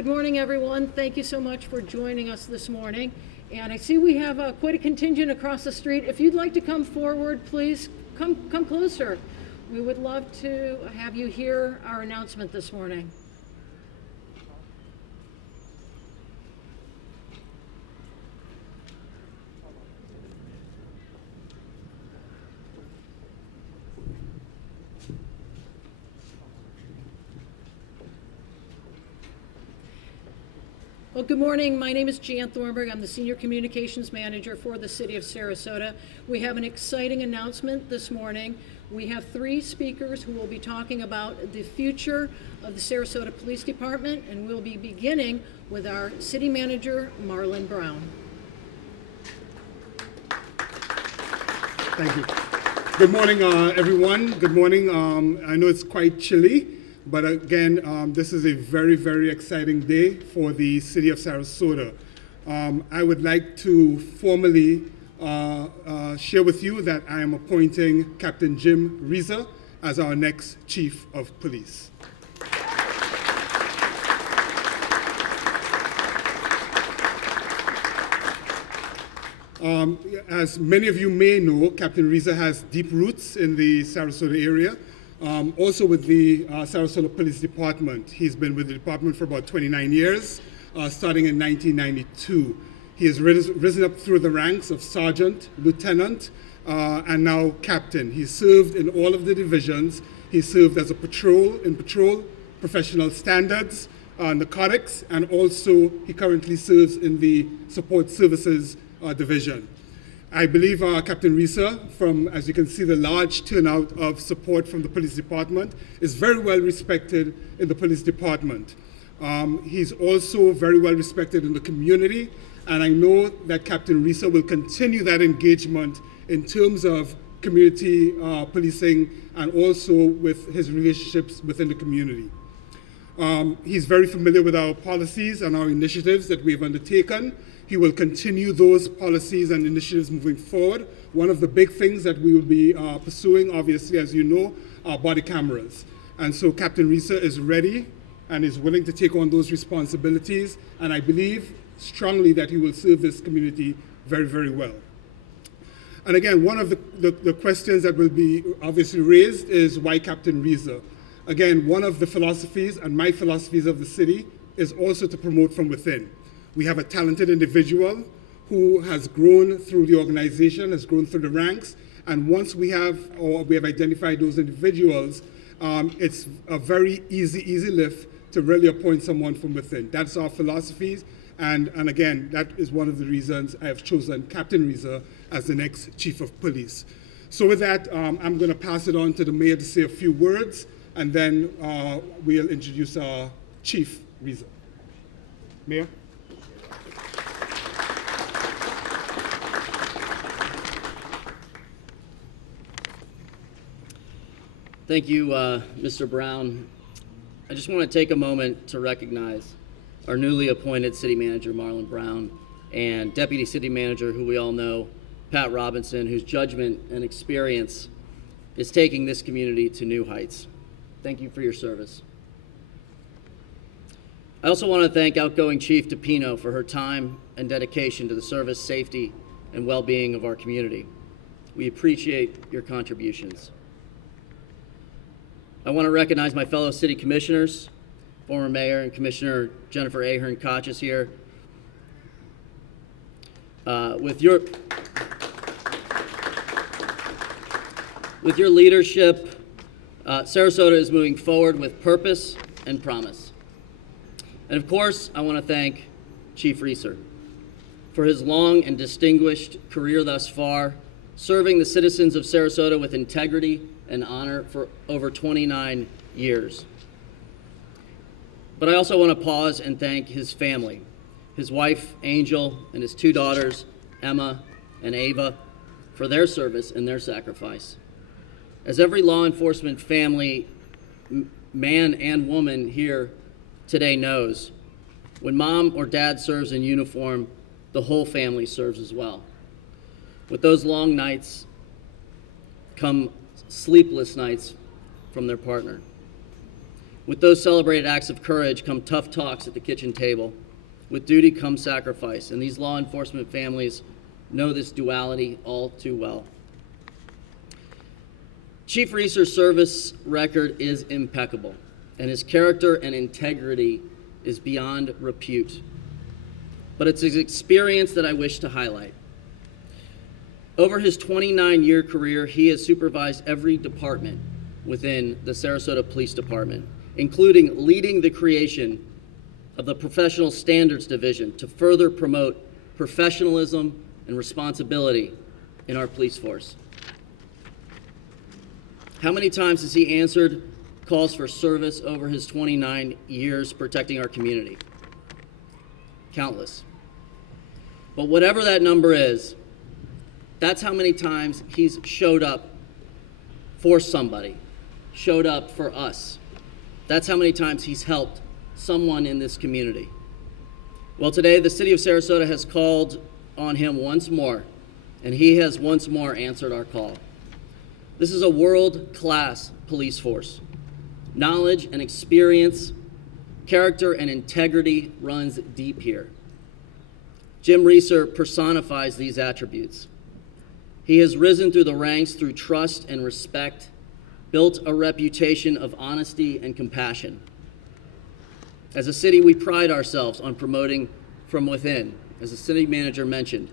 Good morning, everyone. Thank you so much for joining us this morning. And I see we have quite a contingent across the street. If you'd like to come forward, please come closer. We would love to have you hear our announcement this morning. Well, good morning. My name is Jan Thornburg. I'm the Senior Communications Manager for the City of Sarasota. We have an exciting announcement this morning. We have 3 speakers who will be talking about the future of the Sarasota Police Department, and we'll be beginning with our City Manager, Marlon Brown. Thank you. Good morning, everyone. Good morning. I know it's quite chilly, but again, this is a very, very exciting day for the City of Sarasota. I would like to formally share with you that I am appointing Captain Jim Riza as our next Chief of Police. As many of you may know, Captain Riza has deep roots in the Sarasota area, also with the Sarasota Police Department. He's been with the department for about 29 years, starting in 1992. He has risen up through the ranks of sergeant, lieutenant, and now captain. He served in all of the divisions. He served as a patrol, professional standards, narcotics, and also he currently serves in the support services division. I believe Captain Rieser, from, as you can see, the large turnout of support from the police department, is very well respected in the police department. He's also very well respected in the community, and I know that Captain Rieser will continue that engagement in terms of community policing and also with his relationships within the community. He's very familiar with our policies and our initiatives that we've undertaken. He will continue those policies and initiatives moving forward. One of the big things that we will be pursuing, obviously, as you know, are body cameras. And so Captain Rieser is ready and is willing to take on those responsibilities. And I believe strongly that he will serve this community very, very well. And again, one of the questions that will be obviously raised is why Captain Riza? Again, one of the philosophies and my philosophies of the city is also to promote from within. We have a talented individual who has grown through the organization, has grown through the ranks, and once we have identified those individuals, it's a very easy lift to really appoint someone from within. That's our philosophies, and again, that is one of the reasons I have chosen Captain Riza as the next Chief of Police. So with that, I'm going to pass it on to the Mayor to say a few words, and then we'll introduce our Chief Riza. Mayor? Thank you, Mr. Brown. I just want to take a moment to recognize our newly appointed City Manager, Marlon Brown, and Deputy City Manager, who we all know, Pat Robinson, whose judgment and experience is taking this community to new heights. Thank you for your service. I also want to thank outgoing Chief DePino for her time and dedication to the service, safety, and well-being of our community. We appreciate your contributions. I want to recognize my fellow city commissioners, former Mayor and Commissioner Jennifer Ahern-Koch is here. With your leadership, Sarasota is moving forward with purpose and promise. And of course, I want to thank Chief Rieser for his long and distinguished career thus far, serving the citizens of Sarasota with integrity and honor for over 29 years. But I also want to pause and thank his family, his wife, Angel, and his 2 daughters, Emma and Ava, for their service and their sacrifice. As every law enforcement family, man and woman here today knows, when mom or dad serves in uniform, the whole family serves as well. With those long nights come sleepless nights from their partner. With those celebrated acts of courage come tough talks at the kitchen table. With duty comes sacrifice, and these law enforcement families know this duality all too well. Chief Rieser's service record is impeccable, and his character and integrity is beyond repute. But it's his experience that I wish to highlight. Over his 29-year career, he has supervised every department within the Sarasota Police Department, including leading the creation of the Professional Standards Division to further promote professionalism and responsibility in our police force. How many times has he answered calls for service over his 29 years protecting our community? Countless. But whatever that number is, that's how many times he's showed up for somebody, showed up for us. That's how many times he's helped someone in this community. Well, today the city of Sarasota has called on him once more, and he has once more answered our call. This is a world-class police force. Knowledge and experience, character and integrity runs deep here. Jim Rieser personifies these attributes. He has risen through the ranks through trust and respect, built a reputation of honesty and compassion. As a city, we pride ourselves on promoting from within, as the city manager mentioned.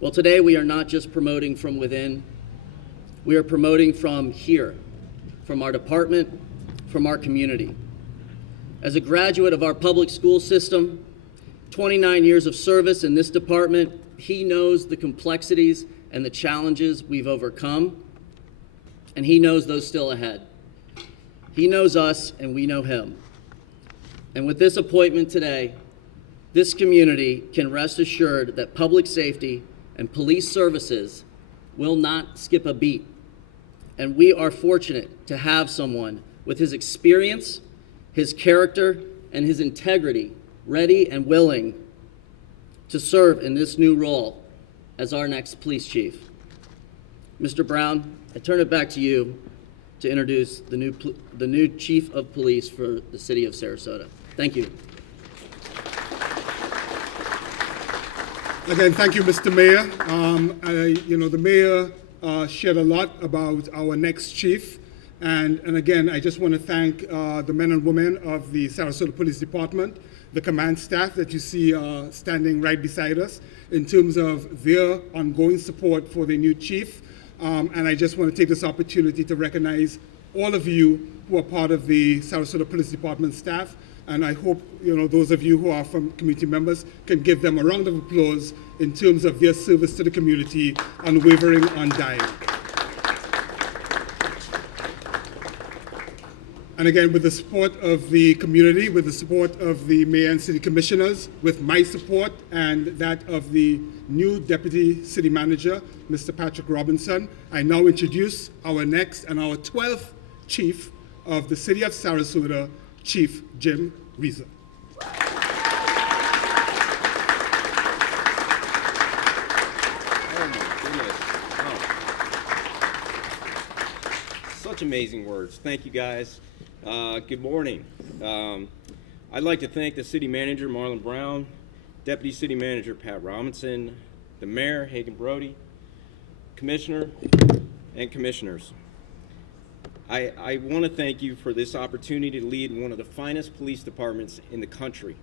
Well, today we are not just promoting from within, we are promoting from here, from our department, from our community. As a graduate of our public school system, 29 years of service in this department, he knows the complexities and the challenges we've overcome, and he knows those still ahead. He knows us, and we know him. And with this appointment today, this community can rest assured that public safety and police services will not skip a beat. And we are fortunate to have someone with his experience, his character, and his integrity ready and willing to serve in this new role as our next police chief. Mr. Brown, I turn it back to you to introduce the new chief of police for the city of Sarasota. Thank you. Again, thank you, Mr. Mayor. The mayor shared a lot about our next chief. And again, I just want to thank the men and women of the Sarasota Police Department, the command staff that you see standing right beside us in terms of their ongoing support for the new chief. And I just want to take this opportunity to recognize all of you who are part of the Sarasota Police Department staff. And I hope those of you who are from community members can give them a round of applause in terms of their service to the community, unwavering, undying. And again, with the support of the community, with the support of the mayor and city commissioners, with my support and that of the new deputy city manager, Mr. Patrick Robinson, I now introduce our next and our 12th chief of the city of Sarasota, Chief Jim Rieser. Oh my goodness. Oh. Such amazing words. Thank you guys. Good morning. I'd like to thank the city manager, Marlon Brown, deputy city manager, Pat Robinson, the mayor, Hagan Brody, commissioner, and commissioners. I want to thank you for this opportunity to lead one of the finest police departments in the country.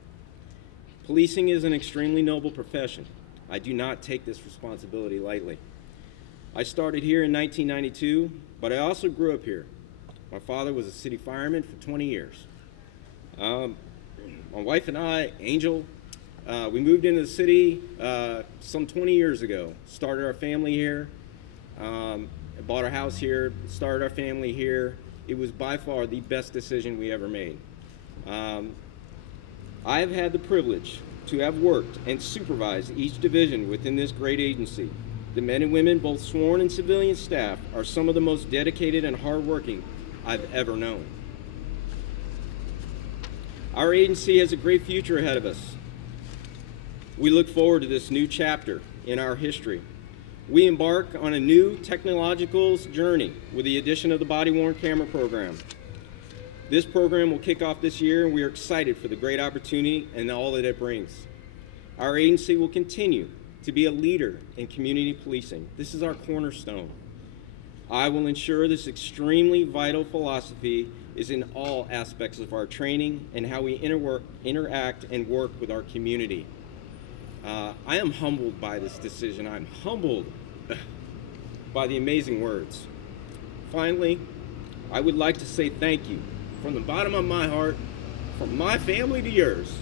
Policing is an extremely noble profession. I do not take this responsibility lightly. I started here in 1992, but I also grew up here. My father was a city fireman for 20 years. My wife and I, Angel, we moved into the city some 20 years ago. Started our family here, bought our house here, started our family here. It was by far the best decision we ever made. I have had the privilege to have worked and supervised each division within this great agency. The men and women, both sworn and civilian staff, are some of the most dedicated and hardworking I've ever known. Our agency has a great future ahead of us. We look forward to this new chapter in our history. We embark on a new technological journey with the addition of the body-worn camera program. This program will kick off this year, and we are excited for the great opportunity and all that it brings. Our agency will continue to be a leader in community policing. This is our cornerstone. I will ensure this extremely vital philosophy is in all aspects of our training and how we interact and work with our community. I am humbled by this decision. I'm humbled by the amazing words. Finally, I would like to say thank you from the bottom of my heart, from my family to yours.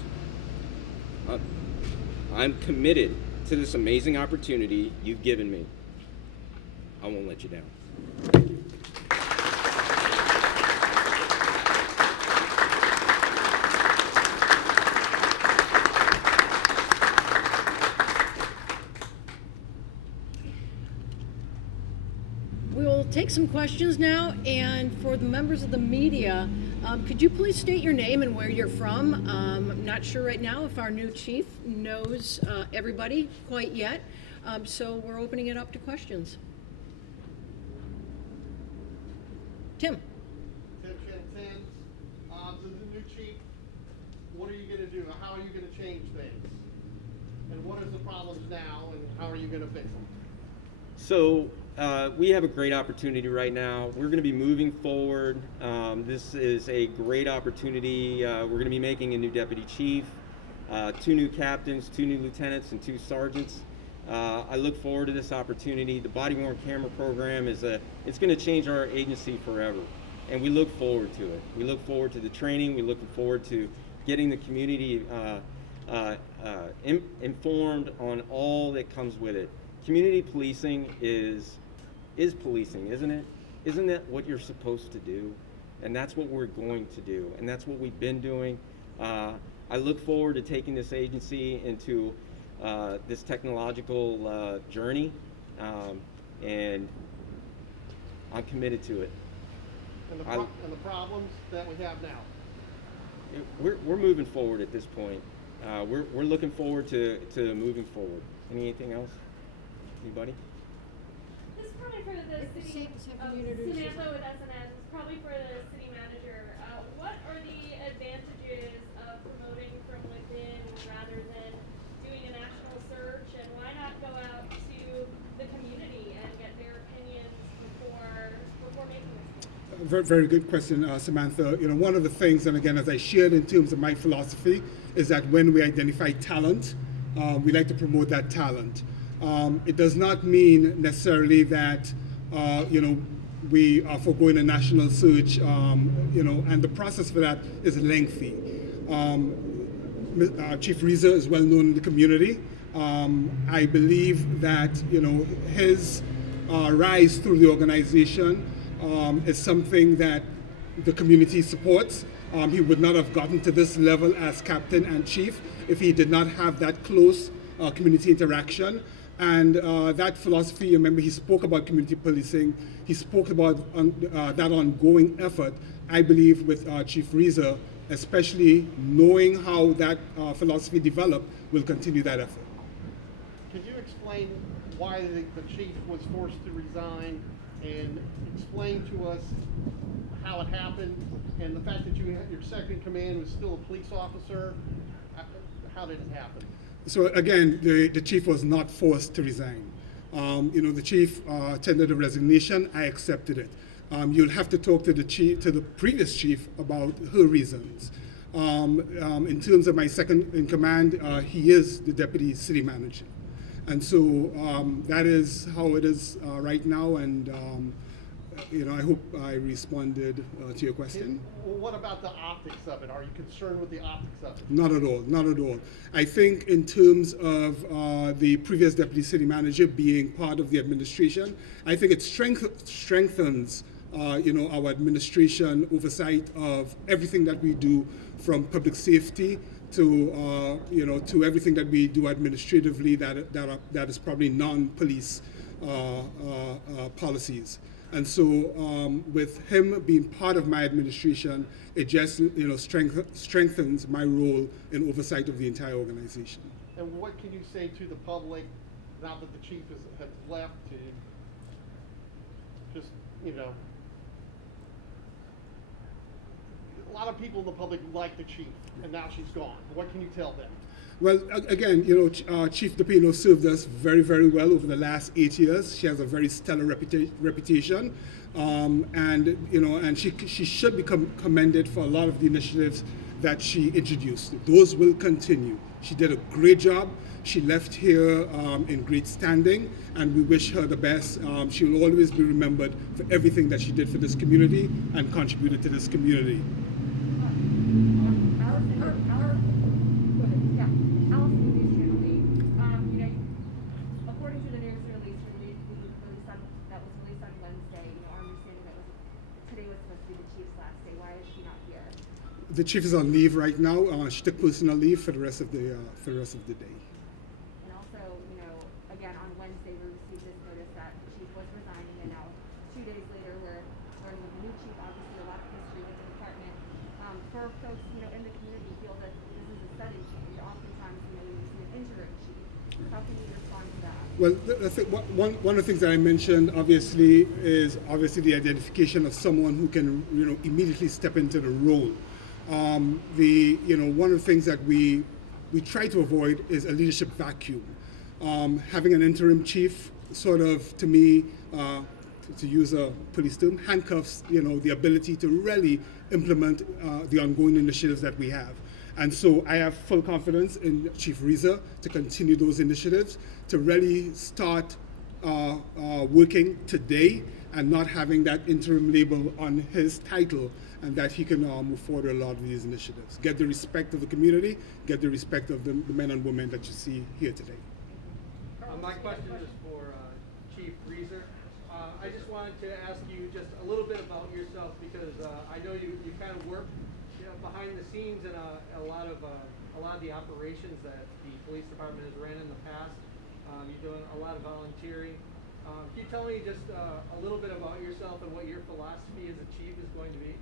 I'm committed to this amazing opportunity you've given me. I won't let you down. Thank you. We'll take some questions now, and for the members of the media, could you please state your name and where you're from? I'm not sure right now if our new chief knows everybody quite yet, so we're opening it up to questions. Tim. Tim Chantan, to the new chief, what are you going to do? How are you going to change things? And what is the problems now, and how are you going to fix them? So we have a great opportunity right now. We're going to be moving forward. This is a great opportunity. We're going to be making a new deputy chief, 2 new captains, 2 new lieutenants, and 2 sergeants. I look forward to this opportunity. The body-worn camera program it's going to change our agency forever, and we look forward to it. We look forward to the training. We look forward to getting the community informed on all that comes with it. Community policing is policing, isn't it? Isn't that what you're supposed to do? And that's what we're going to do, and that's what we've been doing. I look forward to taking this agency into this technological journey, and I'm committed to it. And the problems that we have now? We're moving forward at this point. We're looking forward to moving forward. Anything else? Anybody? This is probably for the city, Samantha with SNS, it's probably for the city manager. What are the advantages of promoting from within rather than doing a national search, and why not go out to the community and get their opinions before making this? Very, very good question, Samantha. One of the things, and again, as I shared in terms of my philosophy, is that when we identify talent, we like to promote that talent. It does not mean necessarily that, we are foregoing a national search, and the process for that is lengthy. Chief Rieser is well known in the community. I believe that, his rise through the organization is something that the community supports. He would not have gotten to this level as captain and chief if he did not have that close community interaction. And that philosophy, remember, he spoke about community policing. He spoke about that ongoing effort. I believe with Chief Rieser, especially knowing how that philosophy developed, will continue that effort. Can you explain why the chief was forced to resign, and explain to us how it happened, and the fact that your second in command was still a police officer? How did it happen? So again, the chief was not forced to resign. The chief tendered a resignation. I accepted it. You'll have to talk to the previous chief about her reasons. In terms of my second in command, he is the deputy city manager, and so that is how it is right now. And I hope I responded to your question. What about the optics of it? Are you concerned with the optics of it? Not at all, not at all. I think in terms of the previous deputy city manager being part of the administration, I think it strengthens our administration oversight of everything that we do, from public safety to to everything that we do administratively that is probably non-police policies. And so with him being part of my administration, it just strengthens my role in oversight of the entire organization. And what can you say to the public now that the chief has left, to just a lot of people in the public like the chief, and now she's gone. What can you tell them? Well, again, you know, Chief DePino served us very, very well over the last 8 years. She has a very stellar reputation, and you know, and she should be commended for a lot of the initiatives that she introduced. Those will continue. She did a great job. She left here in great standing, and we wish her the best. She will always be remembered for everything that she did for this community and contributed to this community. According to the news release that was released on Wednesday, our understanding that today was supposed to be the chief's last day. Why is she not here? The chief is on leave right now. She took personal leave for the rest of the day. And also, again, on Wednesday we received this notice that the chief was resigning, and now 2 days later we're learning of the new chief. Obviously, a lot of history with the department. For folks, in the community feel that this is a sudden change. Oftentimes, we see an interim chief. How can you respond to that? Well, one of the things that I mentioned obviously is the identification of someone who can immediately step into the role. One of the things that we try to avoid is a leadership vacuum. Having an interim chief sort of, to me, to use a police term, handcuffs the ability to really implement the ongoing initiatives that we have. And so I have full confidence in Chief Rieser to continue those initiatives, to really start working today and not having that interim label on his title, and that he can move forward with a lot of these initiatives. Get the respect of the community, get the respect of the men and women that you see here today. My question is for Chief Rieser. I just wanted to ask you just a little bit about yourself, because I know you kind of work behind the scenes in a lot of the operations that the police department has ran in the past. You're doing a lot of volunteering. Can you tell me just a little bit about yourself and what your philosophy as a chief is going to be?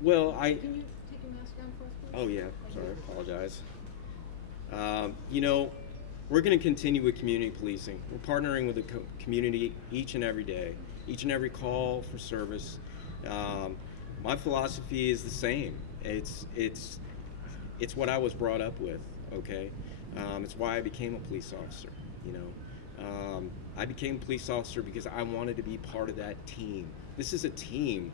Well, Can you take your mask down for us, please? Oh yeah, sorry, apologize. We're going to continue with community policing. We're partnering with the community each and every day, each and every call for service. My philosophy is the same. It's what I was brought up with. Okay, it's why I became a police officer. I became a police officer because I wanted to be part of that team. This is a team.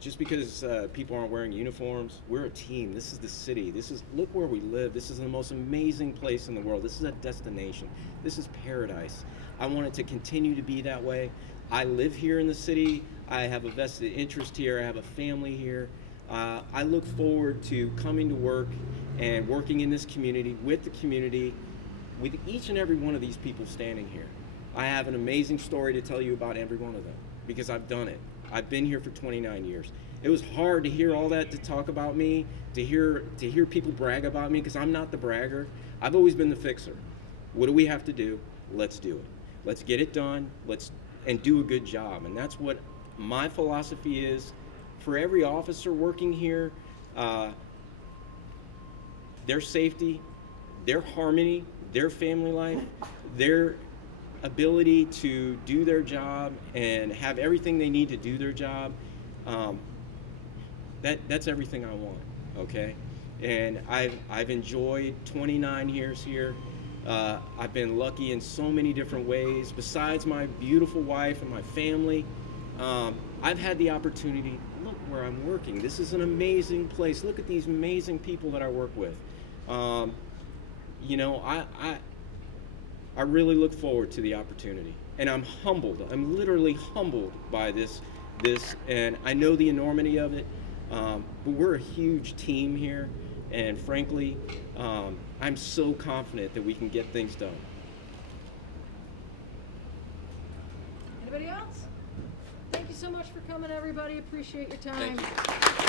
Just because people aren't wearing uniforms, we're a team. This is the city. Look where we live. This is the most amazing place in the world. This is a destination. This is paradise. I want it to continue to be that way. I live here in the city. I have a vested interest here. I have a family here. I look forward to coming to work and working in this community, with each and every one of these people standing here. I have an amazing story to tell you about every one of them, because I've done it. I've been here for 29 years. It was hard to hear all that, to talk about me, to hear people brag about me, because I'm not the bragger. I've always been the fixer. What do we have to do? Let's do it. Let's get it done. And do a good job. And that's what my philosophy is for every officer working here. Their safety, their harmony, their family life, their ability to do their job and have everything they need to do their job, that's everything I want, okay? And I've enjoyed 29 years here. I've been lucky in so many different ways. Besides my beautiful wife and my family, I've had the opportunity, look where I'm working. This is an amazing place. Look at these amazing people that I work with. I really look forward to the opportunity, and I'm humbled. I'm literally humbled by this, and I know the enormity of it. But we're a huge team here, and frankly, I'm so confident that we can get things done. Anybody else? Thank you so much for coming, everybody. Appreciate your time. Thank you.